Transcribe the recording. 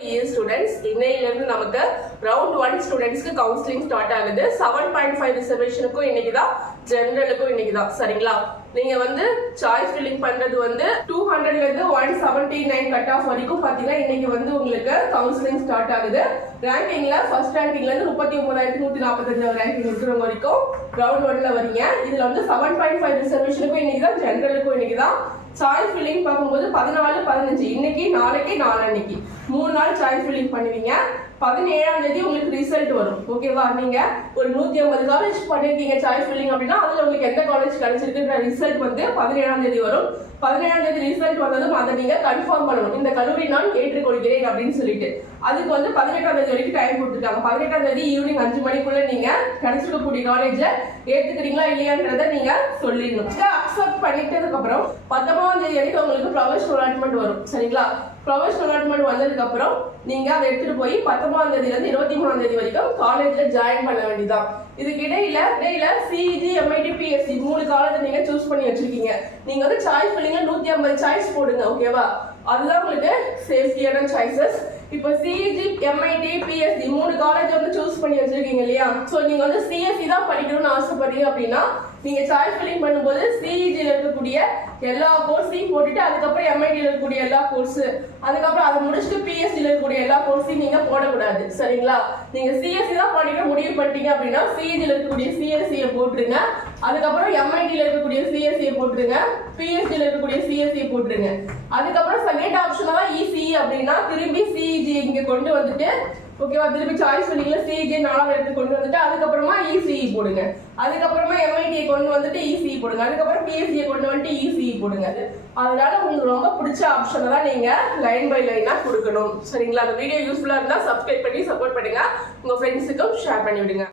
students இன்னையிலிருந்து நமக்கு round 1 ஸ்டூடண்ட்ஸ்க்கு counselling start ஆகுது 7.5 ரிசர்வேஷனுக்கும் இன்னைக்கு தான் ஜெனரலுக்கும் இன்னைக்கு தான் சரிங்களா நீங்க வந்து சாய்ஸ் ஃபில்லிங் பண்றது வந்து 200 ல இருந்து 179 கட் ஆஃப் வரைக்கும் பாத்தீங்கன்னா இன்னைக்கு வந்து உங்களுக்கு கவுன்சிலிங் ஸ்டார்ட் ஆகுது ரேங்கிங்ல ஃபர்ஸ்ட் ரேங்கிங்ல இருந்து 39145 ரேங்கிங் இருக்கிறவங்க வரைக்கும் ரவுண்ட் 1ல வரீங்க இதுல வந்து 7.5 ரிசர்வேஷனுக்கும் இன்னைக்கு தான் ஜெனரலுக்கும் இன்னைக்கு தான் சாய்ஸ் ஃபில்லிங் பார்க்கும்போது 14 15 இன்னைக்கு நாளைக்கு நாளான்னைக்கு 3 நாள் சாய்ஸ் ஃபில்லிங் பண்ணுவீங்க 17ஆம் தேதி உங்களுக்கு ரிசல்ட் வரும் ஓகேவா நீங்க ஒரு 150 காலேஜ் பண்ணிருக்கீங்க சாய்ஸ் ஃபில்லிங் அப்படின்னா அதுல உங்களுக்கு எந்த காலேஜ் கிடைச்சிருக்குன்ற ரிசல்ட் வந்து 17ஆம் தேதி வரும் 17ஆம் தேதி ரிசல்ட் வந்ததும் அதை நீங்க கன்ஃபார்ம் பண்ணணும் இந்த கல்லூரி நான் ஏற்றுக்கொள்கிறேன் அப்படின்னு சொல்லிட்டு அதுக்கு வந்து 18ஆம் தேதி வரைக்கும் டைம் கொடுத்துருக்காங்க 18ஆம் தேதி ஈவினிங் 5 மணிக்குள்ள நீங்க கிடைச்சிருக்கக்கூடிய காலேஜ ஏத்துக்கிறீங்களா இல்லையான்றத நீங்க சொல்லிடணும் அக்செப்ட் பண்ணிட்டதுக்கு அப்புறம் 19ஆம் தேதி வரைக்கும் உங்களுக்கு ப்ரொவிஷனல் அலாட்மெண்ட் வரும் சரிங்களா ப்ரொவிஷனல் அலாட்மெண்ட் வந்ததுக்கு அப்புறம் நீங்க அதை எடுத்துட்டு போய் 19ஆம் தேதியில இருந்து 23ஆம் தேதி வரைக்கும் காலேஜ்ல ஜாயின் பண்ண வேண்டியதான் இதுக்கு இடையில சிஜி எம்ஐடி பிஎஸ்சி 3 காலேஜ் நீங்க சூஸ் பண்ணி வச்சிருக்கீங்க நீங்க வந்து சாய்ஸ் பண்ணீங்க 150 சாய்ஸ் போடுங்க ஓகேவா அதுதான் உங்களுக்கு சேஃப்டியான சாய்ஸஸ் இப்போ சிஜி எம்ஐடி பிஎஸ்சி 3 காலேஜ் வந்து சூஸ் பண்ணி வச்சிருக்கீங்க இல்லையா சோ நீங்க வந்து சிஎஸ்சி தான் படிக்கணும்னு ஆசைப்படுறீங்க அப்படின்னா நீங்க சாய்ஸ் ஃபில்லிங் பண்ணும்போது சிஇஜில இருக்கக்கூடிய எல்லா கோர்ஸையும் போட்டுட்டு அதுக்கப்புறம் எம்ஐடில இருக்கக்கூடிய எல்லா கோர்ஸ் அதுக்கப்புறம் அதை முடிச்சுட்டு பிஎஸ்சில இருக்கக்கூடிய எல்லா கோர்ஸையும் நீங்க போடக்கூடாது சரிங்களா நீங்க சிஎஸ்சி தான் படிக்க முடிவு பண்ணிட்டீங்க அப்படின்னா சிஇஜில இருக்கக்கூடிய சிஎஸ்சியை போட்டுருங்க அதுக்கப்புறம் எம்ஐடில இருக்கக்கூடிய சிஎஸ்சியை போட்டுருங்க பிஎஸ்சில இருக்கக்கூடிய சிஎஸ்சியை போட்டுருங்க அதுக்கப்புறம் செகண்ட் ஆப்ஷனா இசிஇ அப்படின்னா திரும்பி சிஇஜி இங்க கொண்டு வந்துட்டு ஓகேவா திருப்பி சாய்ஸ் பண்ணீங்க சிஜி 4ஆவது எடுத்து கொண்டு வந்துட்டு அதுக்கப்புறமா இசிஇ போடுங்க அதுக்கப்புறமா எம்ஐடியை கொண்டு வந்துட்டு இசிஇ போடுங்க அதுக்கப்புறம் பிஎஸ்சியை கொண்டு வந்துட்டு இசிஇ போடுங்க அதனால உங்களுக்கு ரொம்ப பிடிச்ச ஆப்ஷனை தான் நீங்க லைன் பை லைனா கொடுக்கணும் சரிங்களா அந்த வீடியோ யூஸ்ஃபுல்லா இருந்தா சப்ஸ்கிரைப் பண்ணி சப்போர்ட் பண்ணுங்க உங்க ஃப்ரெண்ட்ஸுக்கும் ஷேர் பண்ணி விடுங்க